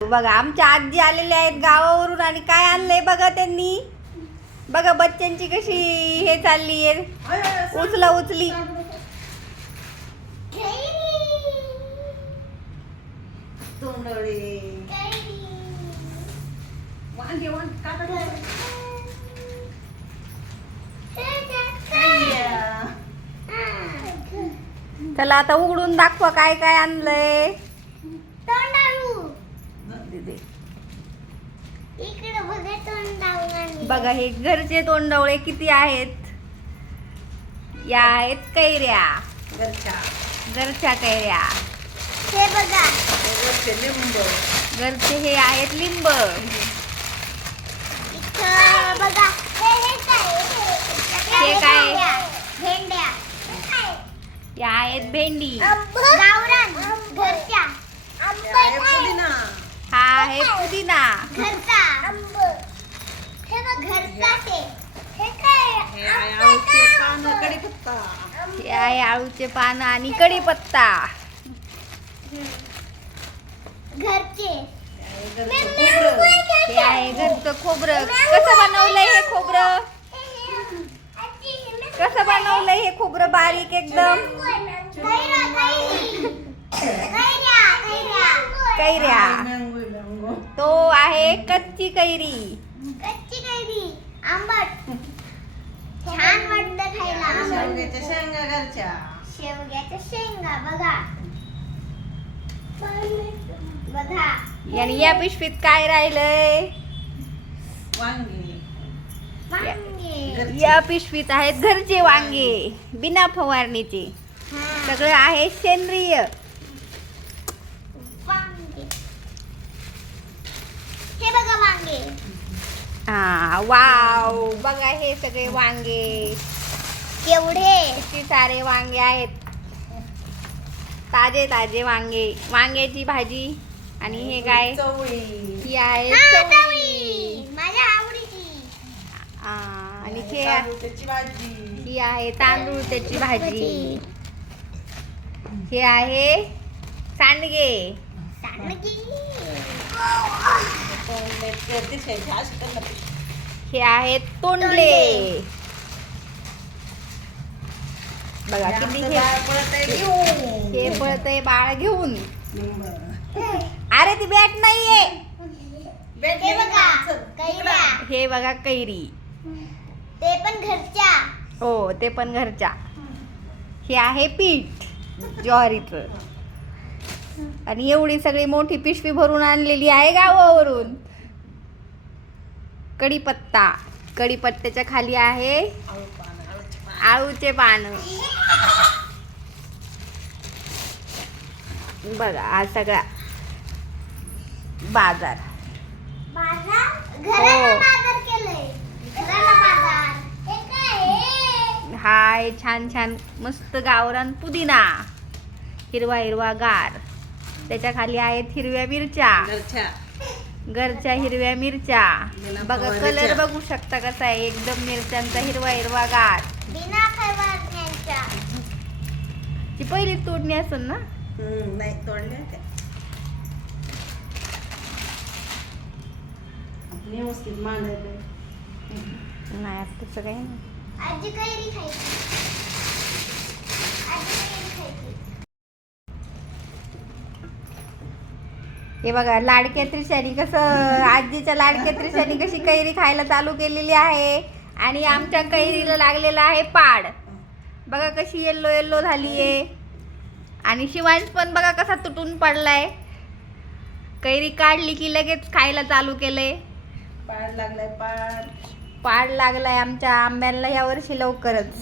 बघा आमच्या आजी आलेल्या आहेत गावावरून आणि काय आणलंय बघा त्यांनी. बघा बच्चांची कशी हे चालली आहे, उचला उचली. चला आता उघडून दाखवा काय काय आणलंय. बघा हे घरचे तोंडवळे किती आहेत. या आहेत कैऱ्या, घरच्या कैऱ्या. हे बघा घरचे हे आहेत लिंब. बघा हे काय? भेंड्या. या आहेत भेंडी. गावरान घरच्या. हा आहे पुदिना. घरचा हे बघ घरचा ते. हे काय? हे आहे आळूचे पानं आणि कढीपत्ता. घरचे. हे आहे घरचं खोबरं. कसं बनवलंय हे खोबरं? कसं बनवलंय हे खोबरं? बारीक एकदम. कैऱ्या. तो आहे कच्ची कैरी. कच्ची कैरी आंबट छान वाटतं खायला. शेवग्याच्या शेंगा घरच्या. शेवग्याच्या शेंगा बघा बघा. आणि या पिशवीत काय राहिलंय? वांगी. वांगे. या पिशवीत आहेत घरचे वांगे, बिना फवारणीचे. सगळं आहे सेंद्रिय. वांगे. हे बघा वांगे. हा वाव. बघा हे सगळे वांगे. केवढे किती सारे वांगे आहेत. ताजे ताजे वांगे. वांग्याची भाजी. आणि हे काय? चवळी. ही आहे चवळी. चवळी. माझ्या आवडीची. आणि हे तांदूळाची भाजी. ही आहे तांदूळ त्याची भाजी. हे आहे सांडगे. सांडगी. हे आहेत तोंडले. बघा किती हे पळतय बाळ घेऊन. अरे ती बॅट नाहीये. हे बघा कैऱ्या. हे बघा कैरी. ते पण घरच्या. हो ते पण घरच्या. हे आहे पीठ ज्वारीचं. आणि एवढी सगळी मोठी पिशवी भरून आणलेली आहे गावावरून. कढीपत्ता. कढीपत्त्याच्या खाली आहे आळूचे पानं. बघा हा सगळा बाजार. बाजार घराला बाजार केलंय. घराला बाजार. हे काय? हा आहे छान छान मस्त गावरान पुदिना. हिरवा हिरवा गार. त्याच्या खाली आहेत हिरव्या मिरच्या. घरच्या हिरव्या मिरच्या. बघा कलर बघू शकता कसा आहे एकदम मिरच्यांचा हिरवा हिरवा गार. बिना फवारण्याच्या. ती पहिली तोडणी असेल ना? नाही तोडल्या त्या. व्यवस्थित मांडायचं. नाही आता तसं काही नाही. आजी कैरी खायची. आजी कैरी खायची. हे बघा लाडक्या त्रिशानी कसं आजीच्या लाडक्या त्रिशानी कशी कैरी खायला चालू केलेली आहे. आणि आमच्या कैरीला लागलेला आहे पाड. बघा कशी येल्लो येल्लो झाली आहे. आणि शिवांश पण बघा कसा तुटून पडलाय. कैरी काढली की लगेच खायला चालू केलंय. पाड लागलाय पाड. पाड लागलाय आमच्या आंब्यांना या वर्षी लवकरच.